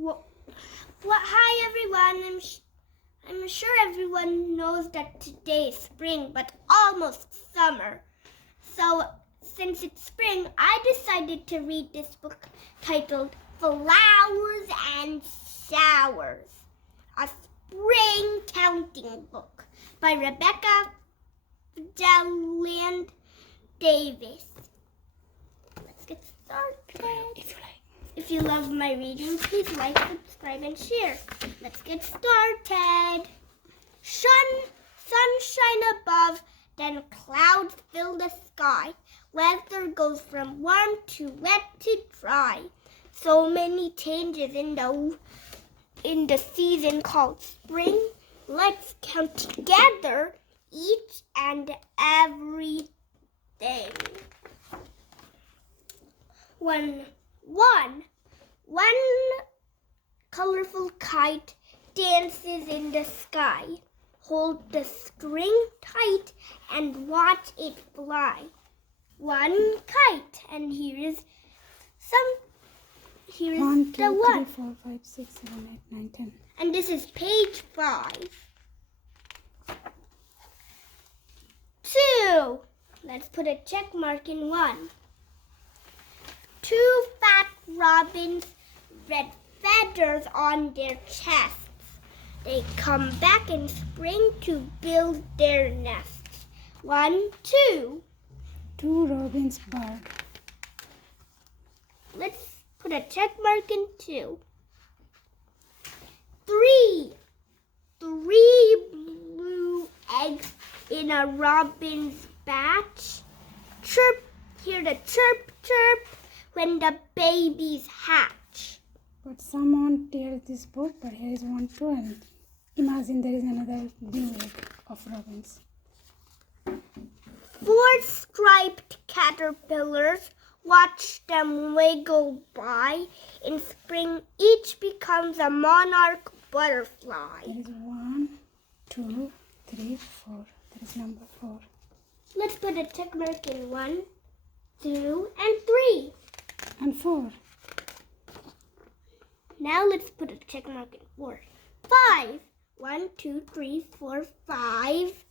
Hi everyone. I'm sure everyone knows that today is spring, but almost summer. So, since it's spring, I decided to read this book titled Flowers and Showers, a spring counting book by Rebecca Deland Davis. Let's get started. If you love my reading, please like, subscribe, and share. Let's get started. Sunshine above, then clouds fill the sky. Weather goes from warm to wet to dry. So many changes in the season called spring. Let's count together each and every thing. One colorful kite dances in the sky. Hold the string tight and watch it fly. One kite, and here is 1, 2, the 3, one. 4, 5, 6, 7, 8, 9, 10. And this is page 5. 2. Let's put a check mark in 1. 2 fat robins, red feathers on their chests. They come back in spring to build their nests. 1, 2. 2 robins bark. Let's put a check mark in 2. 3. 3 blue eggs in a robin's batch. Chirp, hear the chirp, chirp when the babies hatch. But someone tears this book, but here is 1 too, and imagine there is another blue egg of robins. 4 striped caterpillars, watch them wiggle by. In spring, each becomes a monarch butterfly. There is 1, 2, 3, 4. That is number 4. Let's put a check mark in 1, 2, and 3. And 4. Now let's put a check mark in 4. 5. 1, 2, 3, 4, 5.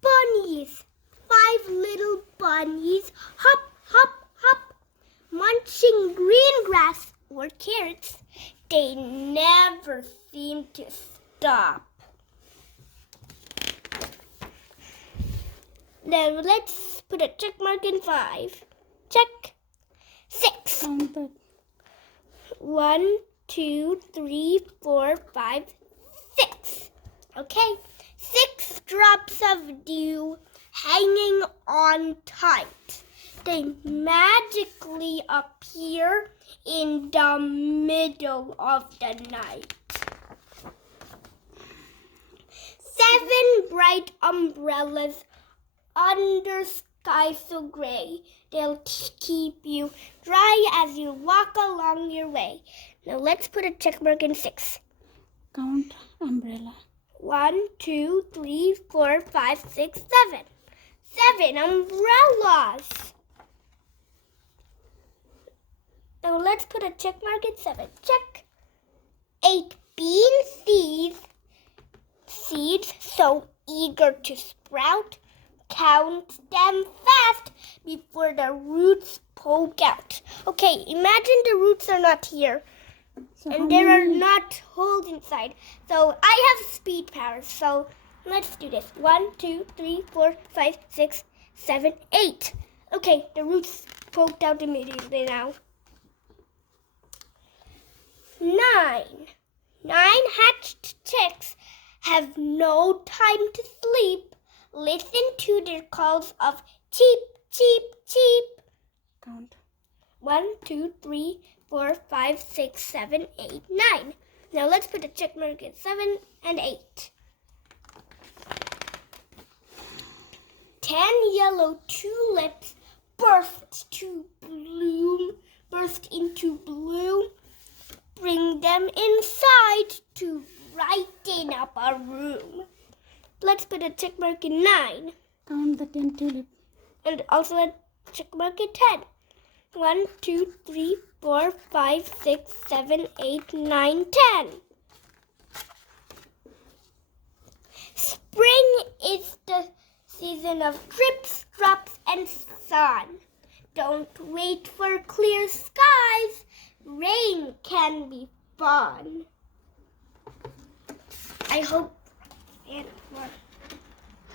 Bunnies. 5 little bunnies. Hop, hop, hop. Munching green grass or carrots. They never seem to stop. Now let's put a check mark in 5. Check. 6. Count that. 1, 2, 3, 4, 5, 6. Okay, 6 drops of dew hanging on tight. They magically appear in the middle of the night. 7 bright umbrellas under sky so gray. They'll keep you dry as you walk along your way. Now let's put a check mark in 6. Count umbrella. 1, 2, 3, 4, 5, 6, 7. 7 umbrellas. Now let's put a check mark in 7. Check. 8 bean seeds so eager to sprout. Count them fast before the roots poke out. Okay, imagine the roots are not here. And there are not holes inside. So I have speed powers. So let's do this. 1, 2, 3, 4, 5, 6, 7, 8. Okay, the roots poked out immediately now. 9. 9 hatched chicks have no time to sleep. Listen to their calls of cheep, cheep, cheep. Count. 1, 2, 3, 4, 5, 6, 7, 8, 9. Now let's put a check mark in 7 and 8. 10 yellow tulips burst into bloom. Bring them inside to brighten up a room. Let's put a check mark in 9. Count the 10 tulips. And also a check mark in 10. 1, 2, 3, 4, 5, 6, 7, 8, 9, 10. Spring is the season of drips, drops, and sun. Don't wait for clear skies. Rain can be fun. I hope it worked.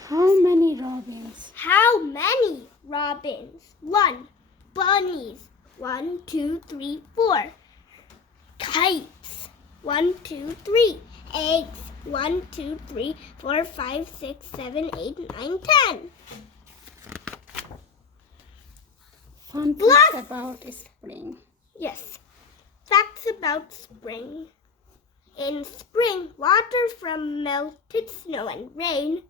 How many robins? How many robins? 1. Bunnies. 1, 2, 3, 4. Kites. 1, 2, 3. Eggs. 1, 2, 3, 4, 5, 6, 7, 8, 9, 10. Fun facts about spring. Yes. Facts about spring. In spring, water from melted snow and rain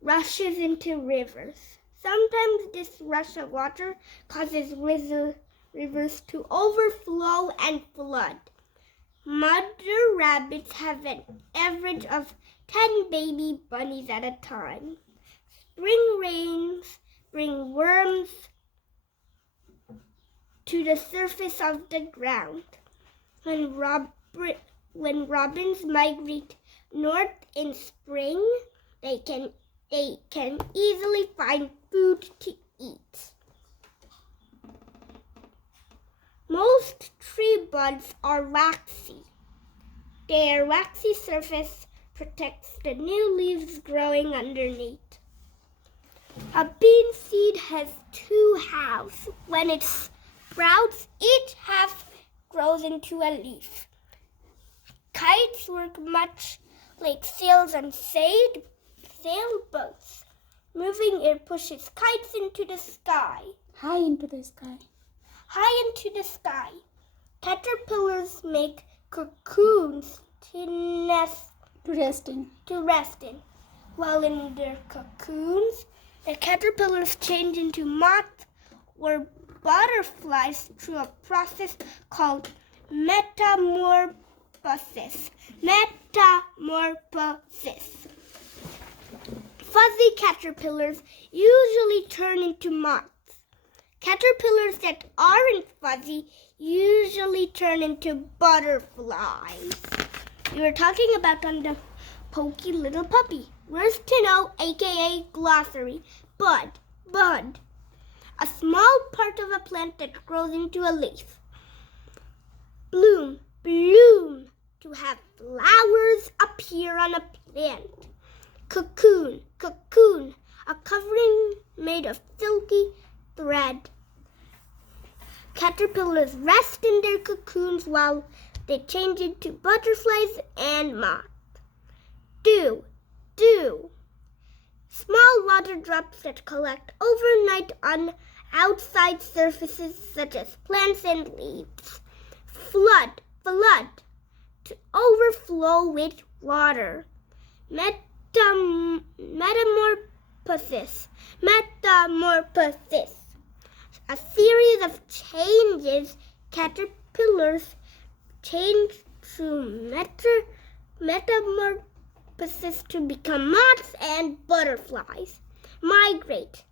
rushes into rivers. Sometimes this rush of water causes rivers to overflow and flood. Mother rabbits have an average of 10 baby bunnies at a time. Spring rains bring worms to the surface of the ground. When robins migrate north in spring, they can easily find food to eat. Most tree buds are waxy. Their waxy surface protects the new leaves growing underneath. A bean seed has 2 halves. When it sprouts, each half grows into a leaf. Kites work much like sails and sailboats. Moving air pushes kites into the sky. High into the sky. High into the sky. Caterpillars make cocoons to rest in. While in their cocoons, the caterpillars change into moths or butterflies through a process called metamorphosis. Fuzzy caterpillars usually turn into moths. Caterpillars that aren't fuzzy usually turn into butterflies. We were talking about on the Pokey Little Puppy. Where's to know, aka glossary? Bud. A small part of a plant that grows into a leaf. Bloom. To have flowers appear on a plant. Cocoon. A covering made of silky thread. Caterpillars rest in their cocoons while they change into butterflies and moths. Dew. Small water drops that collect overnight on outside surfaces such as plants and leaves. Flood. To overflow with water. Metamorphosis. A series of changes. Caterpillars change through metamorphosis to become moths and butterflies. Migrate.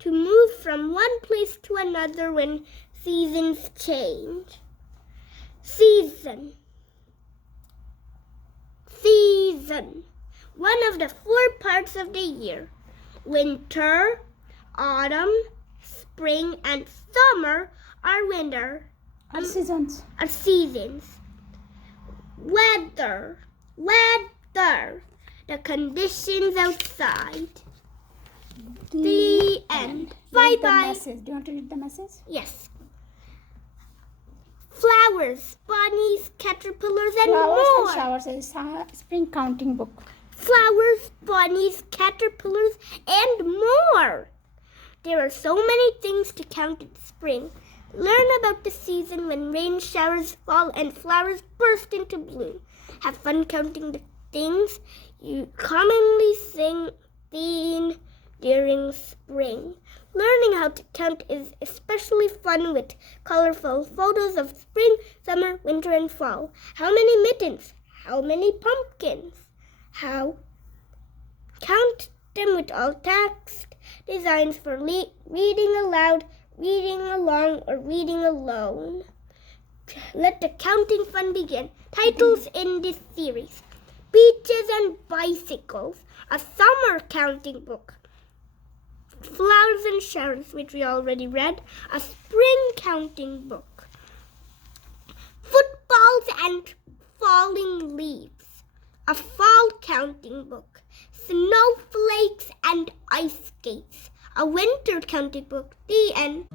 To move from one place to another when seasons change. Season. One of the 4 parts of the year. Winter, autumn, spring, and summer are seasons. Weather. The conditions outside. The end. Bye-bye. Do you want to read the message? Yes. Flowers, bunnies, caterpillars, and Flowers more. and showers is a spring counting book. Flowers, bunnies, caterpillars, and more. There are so many things to count in spring. Learn about the season when rain showers fall and flowers burst into bloom. Have fun counting the things you commonly seen during spring. Learning how to count is especially fun with colorful photos of spring, summer, winter, and fall. How many mittens? How many pumpkins? Count them with all text designs for reading aloud, reading along or reading alone. Let the counting fun begin. Titles in this series: Beaches and Bicycles, a summer counting book. Flowers and Showers, which we already read, a spring counting book. Footballs and Falling Leaves, a fall counting book. Snowflakes and Ice Skates, a winter counting book. The end.